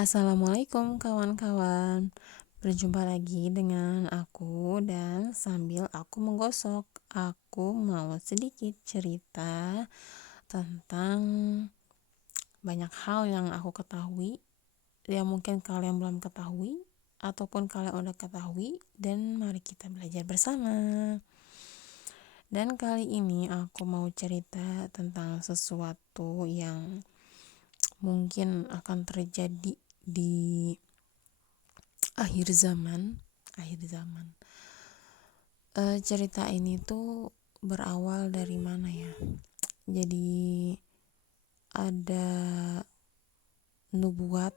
Assalamualaikum kawan-kawan. Berjumpa lagi dengan aku dan sambil aku menggosok, aku mau sedikit cerita tentang banyak hal yang aku ketahui yang mungkin kalian belum ketahui ataupun kalian udah ketahui, dan mari kita belajar bersama. Dan kali ini aku mau cerita tentang sesuatu yang mungkin akan terjadi di akhir zaman. Cerita ini tuh berawal dari mana ya? Jadi ada nubuat.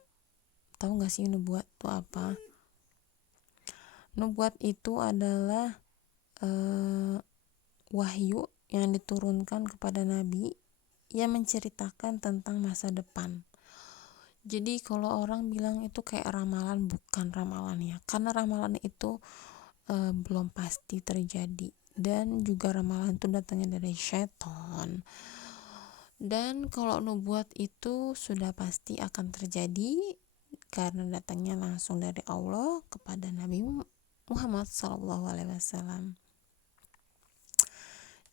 Tahu nggak sih nubuat itu apa? Nubuat itu adalah wahyu yang diturunkan kepada nabi yang menceritakan tentang masa depan. Jadi kalau orang bilang itu kayak ramalan, bukan ramalan ya, karena ramalan itu belum pasti terjadi, dan juga ramalan itu datangnya dari syaitan. Dan kalau nubuat itu sudah pasti akan terjadi karena datangnya langsung dari Allah kepada Nabi Muhammad SAW.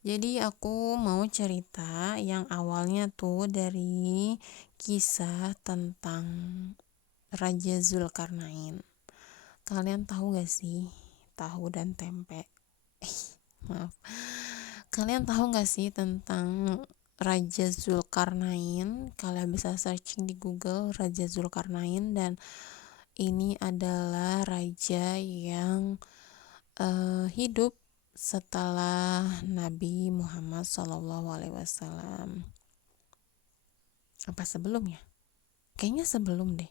Jadi aku mau cerita yang awalnya tuh dari kisah tentang Raja Zulkarnain. Kalian tahu gak sih tahu dan tempe? Maaf. Kalian tahu gak sih tentang Raja Zulkarnain? Kalian bisa searching di Google Raja Zulkarnain, dan ini adalah raja yang hidup setelah Nabi Muhammad SAW. Apa sebelum ya? Kayaknya sebelum deh.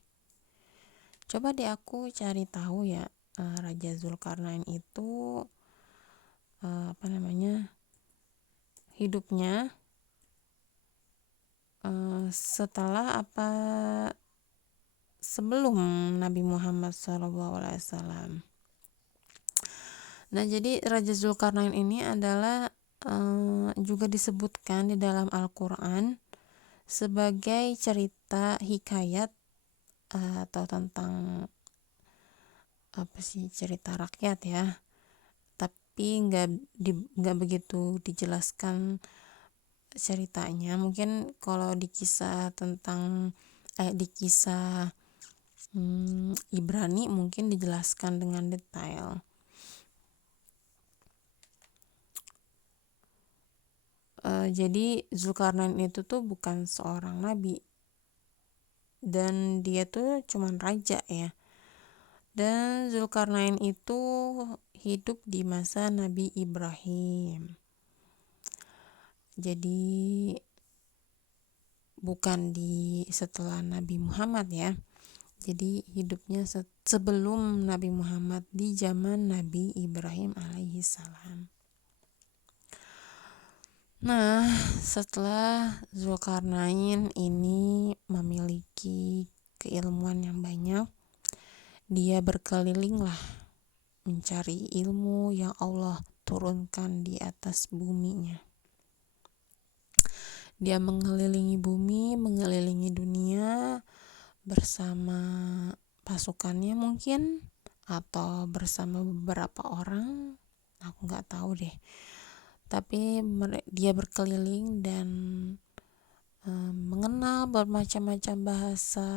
Coba deh aku cari tahu ya. Raja Zulkarnain itu hidupnya setelah apa sebelum Nabi Muhammad SAW. Nah, jadi Raja Zulkarnain ini adalah juga disebutkan di dalam Al-Quran sebagai cerita hikayat atau tentang cerita rakyat ya, tapi nggak begitu dijelaskan ceritanya. Mungkin kalau di kisah Ibrani mungkin dijelaskan dengan detail. Jadi Zulkarnain itu tuh bukan seorang nabi, dan dia tuh cuman raja ya. Dan Zulkarnain itu hidup di masa Nabi Ibrahim. Jadi bukan di setelah Nabi Muhammad ya. Jadi hidupnya sebelum Nabi Muhammad, di zaman Nabi Ibrahim alaihi salam. Nah, setelah Zulkarnain ini memiliki keilmuan yang banyak, dia berkeliling lah mencari ilmu yang Allah turunkan di atas buminya. Dia mengelilingi bumi, mengelilingi dunia bersama pasukannya mungkin, atau bersama beberapa orang, aku nggak tahu deh. Tapi dia berkeliling dan mengenal bermacam-macam bahasa,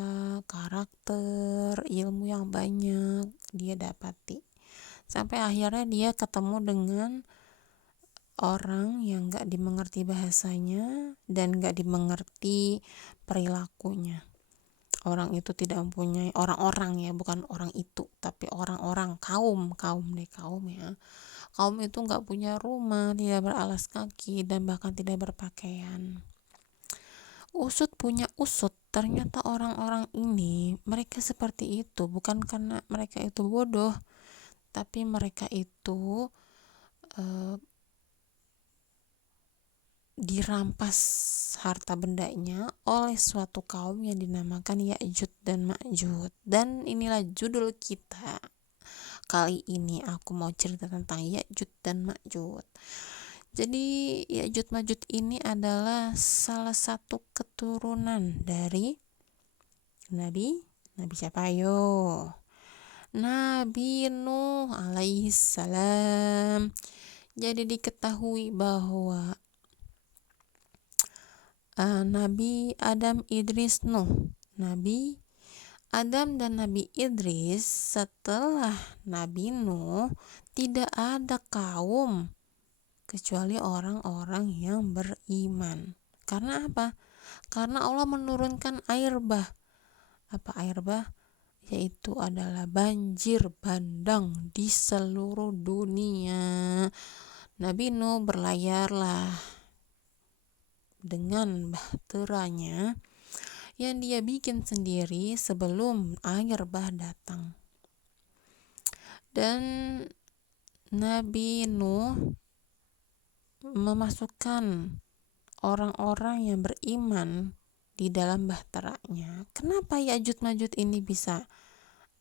karakter, ilmu yang banyak dia dapati. Sampai akhirnya dia ketemu dengan orang yang gak dimengerti bahasanya dan gak dimengerti perilakunya. Orang itu tidak mempunyai, orang-orang ya, bukan orang itu, tapi orang-orang, kaum ya. Kaum itu gak punya rumah, tidak beralas kaki, dan bahkan tidak berpakaian. Usut punya usut, ternyata orang-orang ini, mereka seperti itu bukan karena mereka itu bodoh, tapi mereka itu dirampas harta bendanya oleh suatu kaum yang dinamakan Ya'jud dan Ma'jud. Dan inilah judul kita kali ini. Aku mau cerita tentang Ya'jud dan Ma'jud. Jadi Ya'jud Ma'jud ini adalah salah satu keturunan dari Nabi Nabi siapa? Ayo. Nabi Nuh alaihi salam. Jadi diketahui bahwa Nabi Adam, Idris, Nuh. Nabi Adam dan Nabi Idris setelah Nabi Nuh tidak ada kaum kecuali orang-orang yang beriman. Karena apa? Karena Allah menurunkan air bah. Apa air bah? Yaitu adalah banjir bandang di seluruh dunia. Nabi Nuh berlayarlah dengan bahteranya yang dia bikin sendiri sebelum air bah datang. Dan Nabi Nuh memasukkan orang-orang yang beriman di dalam bahteranya. Kenapa Ya'juj Ma'juj ini bisa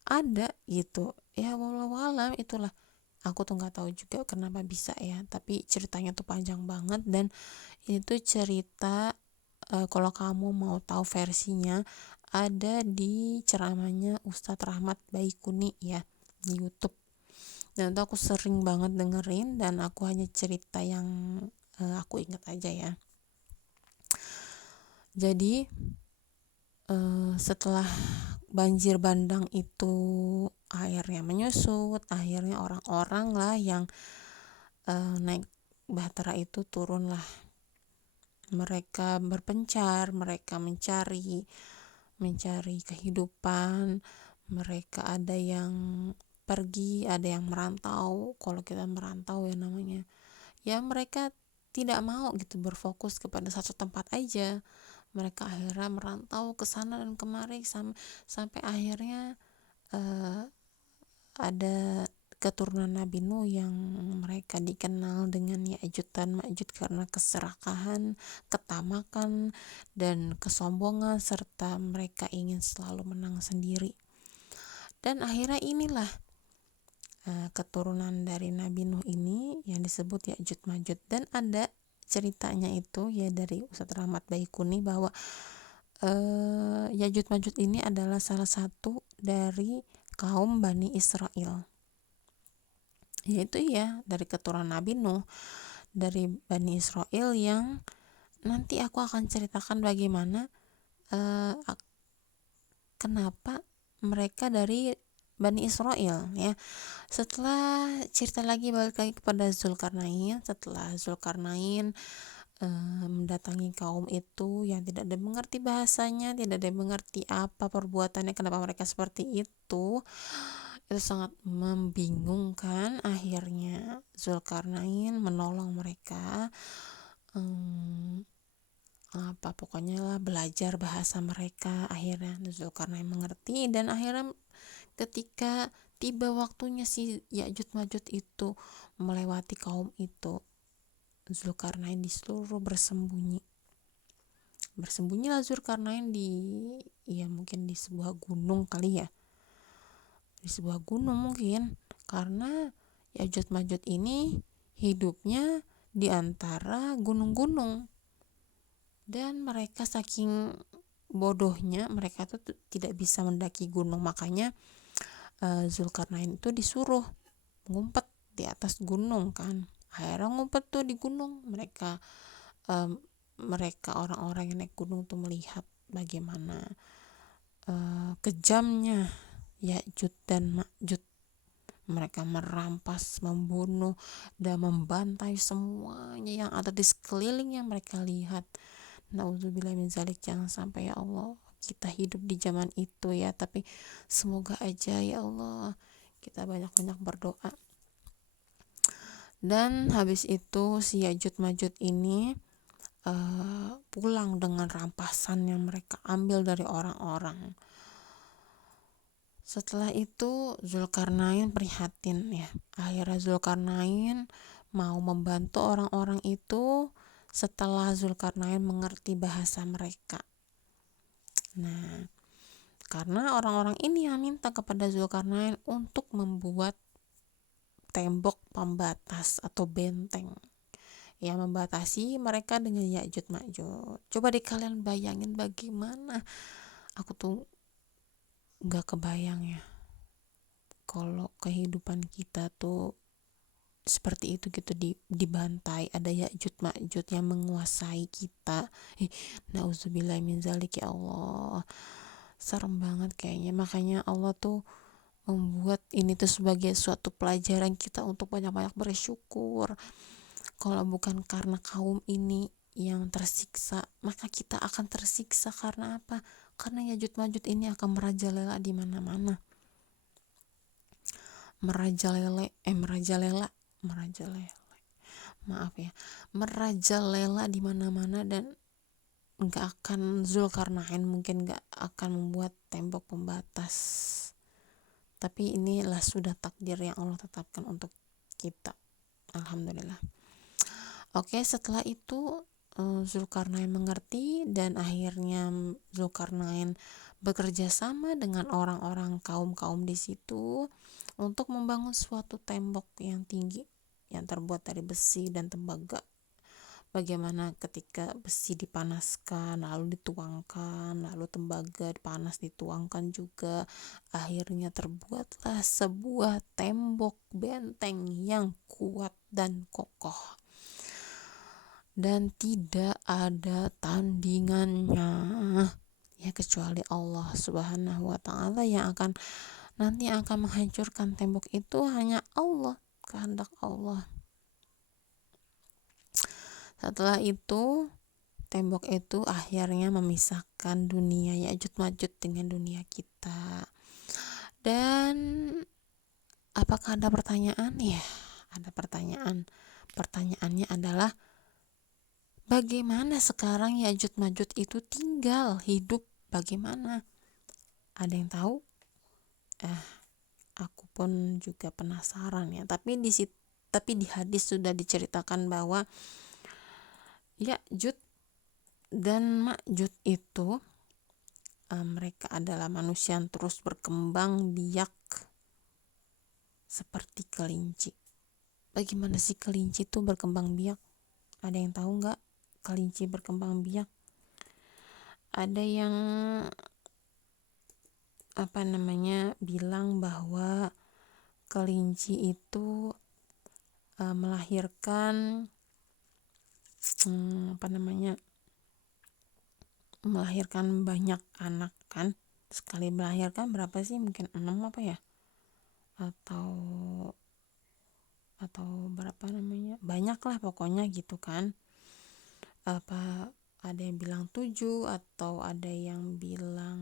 ada gitu? Ya wallahu alam, itulah. Aku tuh nggak tahu juga kenapa bisa ya, tapi ceritanya tuh panjang banget. Dan itu cerita kalau kamu mau tahu versinya ada di ceramahnya Ustadz Rahmat Baikuni ya di YouTube. Dan itu aku sering banget dengerin, dan aku hanya cerita yang aku ingat aja ya. Jadi setelah banjir bandang itu airnya menyusut, akhirnya orang-orang lah yang naik bahtera itu turunlah. Mereka berpencar, mereka mencari kehidupan. Mereka ada yang pergi, ada yang merantau. Kalau kita merantau ya namanya, ya mereka tidak mau gitu berfokus kepada satu tempat aja. Mereka akhirnya merantau ke sana dan kemari sampai akhirnya ada keturunan Nabi Nuh yang mereka dikenal dengan Ya'juj dan Ma'juj karena keserakahan, ketamakan, dan kesombongan, serta mereka ingin selalu menang sendiri. Dan akhirnya inilah keturunan dari Nabi Nuh ini yang disebut Ya'juj Ma'juj. Dan ada ceritanya itu ya dari Ustadz Rahmat Baikuni bahwa Ya'juj Ma'juj ini adalah salah satu dari kaum Bani Israel, yaitu ya dari keturunan Nabi Nuh, dari Bani Israel, yang nanti aku akan ceritakan bagaimana kenapa mereka dari Bani Israel ya. Setelah cerita lagi, balik lagi kepada Zulkarnain. Setelah Zulkarnain mendatangi kaum itu yang tidak ada mengerti bahasanya, tidak ada mengerti apa perbuatannya, kenapa mereka seperti itu sangat membingungkan. Akhirnya Zulkarnain menolong mereka, pokoknya lah belajar bahasa mereka. Akhirnya Zulkarnain mengerti, dan akhirnya ketika tiba waktunya si Ya'juj Ma'juj itu melewati kaum itu, Zulkarnain disuruh bersembunyilah Zulkarnain mungkin di sebuah gunung kali ya, di sebuah gunung mungkin, karena Ya'juj Ma'juj ini hidupnya di antara gunung-gunung, dan mereka saking bodohnya mereka tuh tidak bisa mendaki gunung. Makanya Zulkarnain itu disuruh ngumpet di atas gunung kan. Akhirnya ngumpet tuh di gunung. Mereka orang-orang yang naik gunung tuh melihat bagaimana kejamnya Ya'juj dan Ma'juj. Mereka merampas, membunuh, dan membantai semuanya yang ada di sekelilingnya mereka lihat. Nauzubillah min zalik, jangan sampai ya Allah kita hidup di zaman itu ya, tapi semoga aja ya Allah kita banyak-banyak berdoa. Dan habis itu si Ya'juj Ma'juj ini pulang dengan rampasan yang mereka ambil dari orang-orang. Setelah itu Zulkarnain prihatin ya. Akhirnya Zulkarnain mau membantu orang-orang itu setelah Zulkarnain mengerti bahasa mereka. Nah, karena orang-orang ini yang minta kepada Zulkarnain untuk membuat tembok pembatas atau benteng yang membatasi mereka dengan Ya'juj Ma'juj. Coba deh kalian bayangin bagaimana, aku tuh nggak kebayang ya kalau kehidupan kita tuh seperti itu gitu, dibantai, ada Ya'juj Ma'juj yang menguasai kita. Nauzubillah min zalik, ya Allah, serem banget kayaknya. Makanya Allah tuh membuat ini tuh sebagai suatu pelajaran kita untuk banyak-banyak bersyukur. Kalau bukan karena kaum ini yang tersiksa, maka kita akan tersiksa. Karena apa? Karena Ya'juj Ma'juj ini akan merajalela di mana-mana. Merajalela di mana-mana, dan nggak akan, Zulkarnain mungkin nggak akan membuat tembok pembatas, tapi inilah sudah takdir yang Allah tetapkan untuk kita. Alhamdulillah. Oke, setelah itu Zulkarnain mengerti, dan akhirnya Zulkarnain bekerja sama dengan orang-orang kaum-kaum di situ untuk membangun suatu tembok yang tinggi yang terbuat dari besi dan tembaga. Bagaimana ketika besi dipanaskan, lalu dituangkan, lalu tembaga panas dituangkan juga, akhirnya terbuatlah sebuah tembok benteng yang kuat dan kokoh, dan tidak ada tandingannya ya, kecuali Allah Subhanahu wa Ta'ala yang nanti akan menghancurkan tembok itu. Hanya Allah, kehendak Allah. Setelah itu tembok itu akhirnya memisahkan dunia Ya'juj Ma'juj dengan dunia kita. Dan apakah ada pertanyaan? Ya, ada pertanyaan. Pertanyaannya adalah, bagaimana sekarang Ya'juj Ma'juj itu tinggal hidup? Bagaimana? Ada yang tahu? Aku pun juga penasaran ya. Tapi di hadis sudah diceritakan bahwa Ya'juj dan Ma'juj itu mereka adalah manusia yang terus berkembang biak seperti kelinci. Bagaimana sih kelinci itu berkembang biak? Ada yang tahu nggak kelinci berkembang biak? Ada yang bilang bahwa kelinci itu melahirkan melahirkan banyak anak kan. Sekali melahirkan berapa sih? Mungkin 6 atau berapa banyak lah pokoknya gitu kan. Ada yang bilang 7, atau ada yang bilang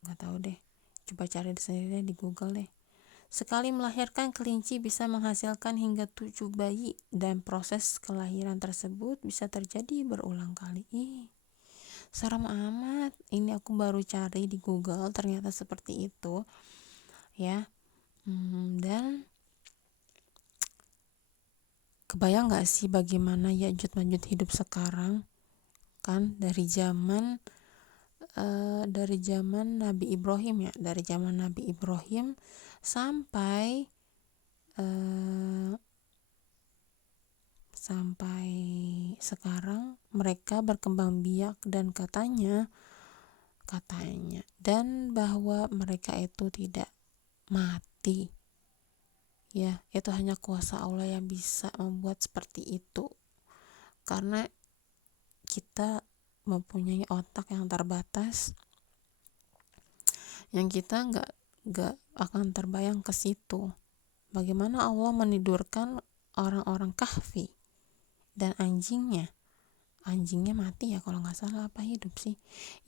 nggak tahu deh, coba cari sendiri di Google deh. Sekali melahirkan, kelinci bisa menghasilkan hingga 7 bayi, dan proses kelahiran tersebut bisa terjadi berulang kali. Serem amat. Ini aku baru cari di Google, ternyata seperti itu ya. Dan kebayang gak sih bagaimana Ya'juj Ma'juj hidup sekarang kan, dari zaman Nabi Ibrahim ya, dari zaman Nabi Ibrahim sampai sekarang mereka berkembang biak, dan katanya dan bahwa mereka itu tidak mati ya. Itu hanya kuasa Allah yang bisa membuat seperti itu, karena kita mempunyai otak yang terbatas, yang kita nggak akan terbayang ke situ. Bagaimana Allah menidurkan orang-orang Kahfi, dan anjingnya mati ya kalau nggak salah, apa hidup sih,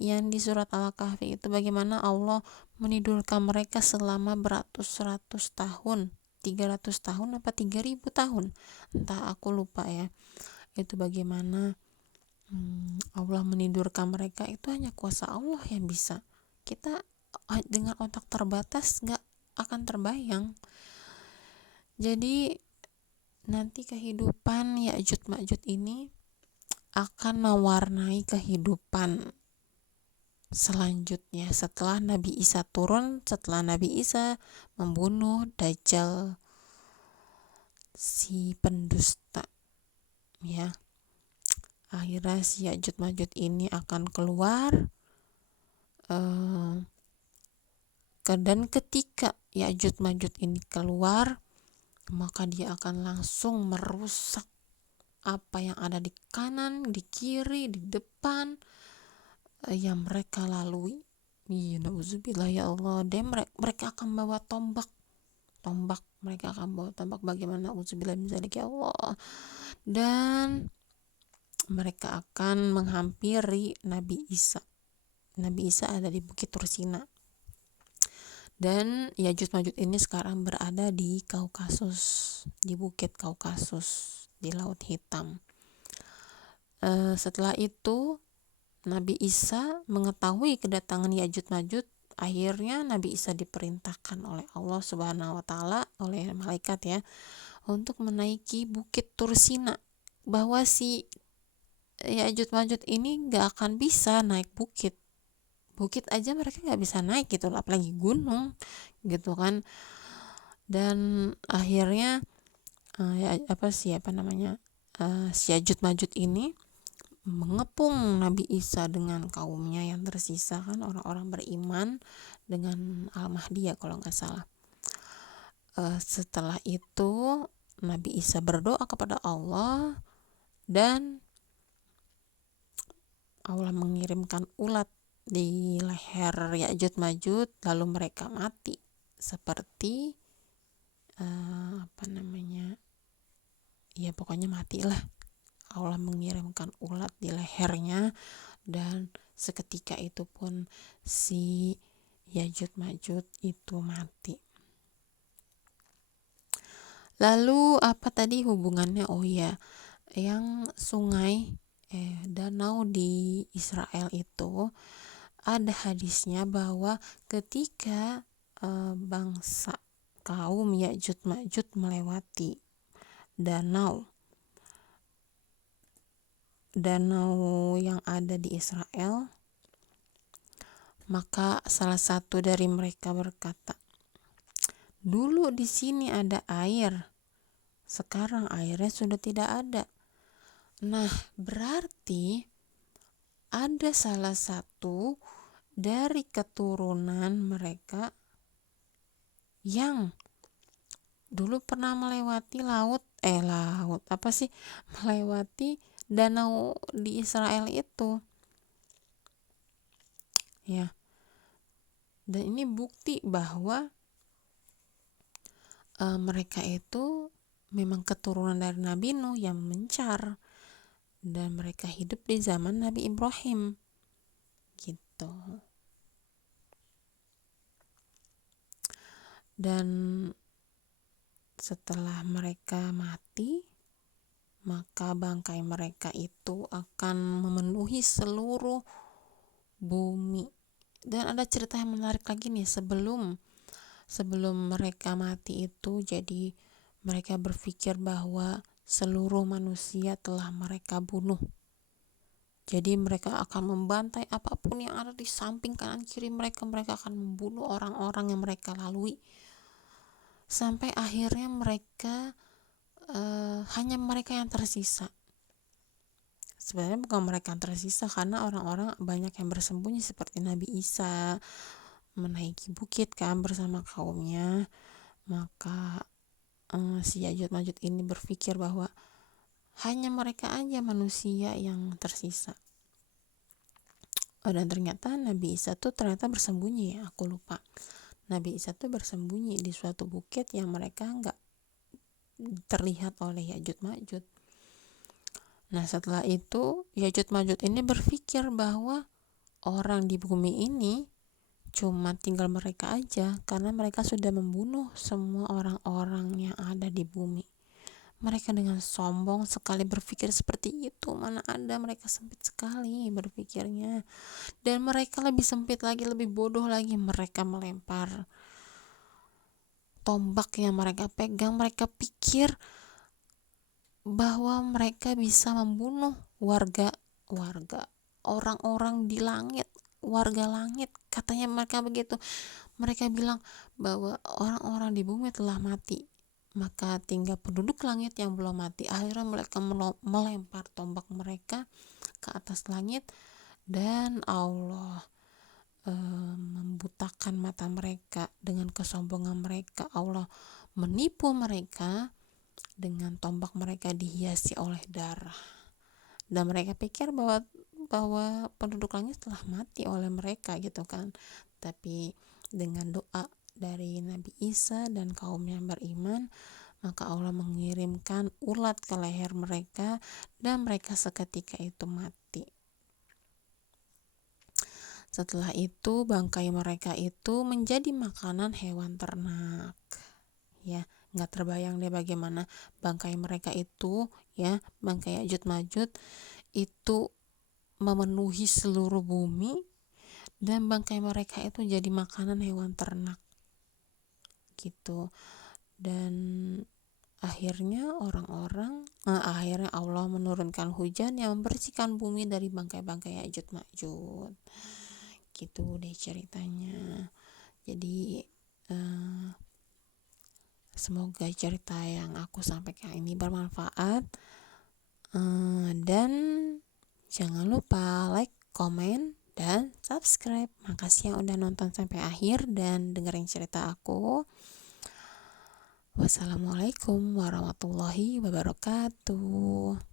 yang di surat Al-Kahfi itu, bagaimana Allah menidurkan mereka selama beratus-ratus tahun, 300 tahun apa 3000 tahun, entah aku lupa ya. Itu bagaimana Allah menidurkan mereka, itu hanya kuasa Allah yang bisa. Kita dengan otak terbatas nggak akan terbayang. Jadi nanti kehidupan Ya'juj Ma'juj ini akan mewarnai kehidupan selanjutnya setelah Nabi Isa turun, setelah Nabi Isa membunuh Dajjal, si pendusta ya. Akhirnya si Ya'juj Ma'juj ini akan keluar dan ketika Ya'juj Ma'juj ini keluar, maka dia akan langsung merusak apa yang ada di kanan, di kiri, di depan yang mereka lalui. Nauzubillah ya Allah. Dan mereka akan bawa tombak, mereka akan bawa tombak. Bagaimana? Nauzubillah min dzalik ya Allah. Dan mereka akan menghampiri Nabi Isa. Nabi Isa ada di Bukit Tursina. Dan Ya'juj Ma'juj ini sekarang berada di Kaukasus, di Bukit Kaukasus, di Laut Hitam. Setelah itu Nabi Isa mengetahui kedatangan Ya'juj Ma'juj. Akhirnya Nabi Isa diperintahkan oleh Allah Subhanahu wa Ta'ala, oleh malaikat ya, untuk menaiki Bukit Tursina. Bahwa si Ya'juj Ma'juj ini gak akan bisa naik bukit aja mereka gak bisa naik gitu, apalagi gunung gitu kan. Dan akhirnya si Ya'juj Ma'juj ini mengepung Nabi Isa dengan kaumnya yang tersisa, kan orang-orang beriman dengan Al-Mahdi ya kalau nggak salah. Setelah itu Nabi Isa berdoa kepada Allah dan Allah mengirimkan ulat di leher Ya'juj Ma'juj, lalu mereka mati seperti ya pokoknya matilah. Allah mengirimkan ulat di lehernya dan seketika itu pun si Ya'juj Ma'juj itu mati. Lalu apa tadi hubungannya? Oh ya, yang sungai danau di Israel itu ada hadisnya bahwa ketika bangsa kaum Ya'juj Ma'juj melewati danau yang ada di Israel, maka salah satu dari mereka berkata, dulu di sini ada air, sekarang airnya sudah tidak ada. Nah, berarti ada salah satu dari keturunan mereka yang dulu pernah melewati melewati danau di Israel itu ya. Dan ini bukti bahwa mereka itu memang keturunan dari Nabi Nuh yang mencar, dan mereka hidup di zaman Nabi Ibrahim gitu. Dan setelah mereka mati, maka bangkai mereka itu akan memenuhi seluruh bumi. Dan ada cerita yang menarik lagi nih, sebelum mereka mati itu, jadi mereka berpikir bahwa seluruh manusia telah mereka bunuh. Jadi mereka akan membantai apapun yang ada di samping kanan kiri mereka akan membunuh orang-orang yang mereka lalui. Sampai akhirnya mereka hanya mereka yang tersisa. Sebenarnya bukan mereka yang tersisa, karena orang-orang banyak yang bersembunyi, seperti Nabi Isa menaiki bukit kan bersama kaumnya. Maka si Ya'juj Ma'juj ini berpikir bahwa hanya mereka aja manusia yang tersisa. Dan ternyata Nabi Isa tuh ternyata bersembunyi ya, aku lupa. Nabi Isa tuh bersembunyi di suatu bukit yang mereka nggak terlihat oleh Ya'juj Ma'juj. Nah, setelah itu Ya'juj Ma'juj ini berpikir bahwa orang di bumi ini cuma tinggal mereka aja, karena mereka sudah membunuh semua orang-orang yang ada di bumi. Mereka dengan sombong sekali berpikir seperti itu. Mana ada, mereka sempit sekali berpikirnya. Dan mereka lebih sempit lagi, lebih bodoh lagi, mereka melempar tombak yang mereka pegang. Mereka pikir bahwa mereka bisa membunuh orang-orang di langit, warga langit. Katanya mereka begitu. Mereka bilang bahwa orang-orang di bumi telah mati, maka tinggal penduduk langit yang belum mati. Akhirnya mereka melempar tombak mereka ke atas langit, dan Allah membutakan mata mereka dengan kesombongan mereka. Allah menipu mereka dengan tombak mereka dihiasi oleh darah, dan mereka pikir bahwa penduduk langit telah mati oleh mereka gitu kan. Tapi dengan doa dari Nabi Isa dan kaum yang beriman, maka Allah mengirimkan ulat ke leher mereka dan mereka seketika itu mati. Setelah itu bangkai mereka itu menjadi makanan hewan ternak. Ya, nggak terbayang deh bagaimana bangkai mereka itu, ya, bangkai Ya'juj Ma'juj itu memenuhi seluruh bumi, dan bangkai mereka itu jadi makanan hewan ternak gitu. Dan akhirnya akhirnya Allah menurunkan hujan yang membersihkan bumi dari bangkai-bangkai Ya'juj Ma'juj. Gitu deh ceritanya. Jadi semoga cerita yang aku sampaikan ini bermanfaat, dan jangan lupa like, komen, dan subscribe. Makasih yang udah nonton sampai akhir dan dengerin cerita aku. Wassalamualaikum warahmatullahi wabarakatuh.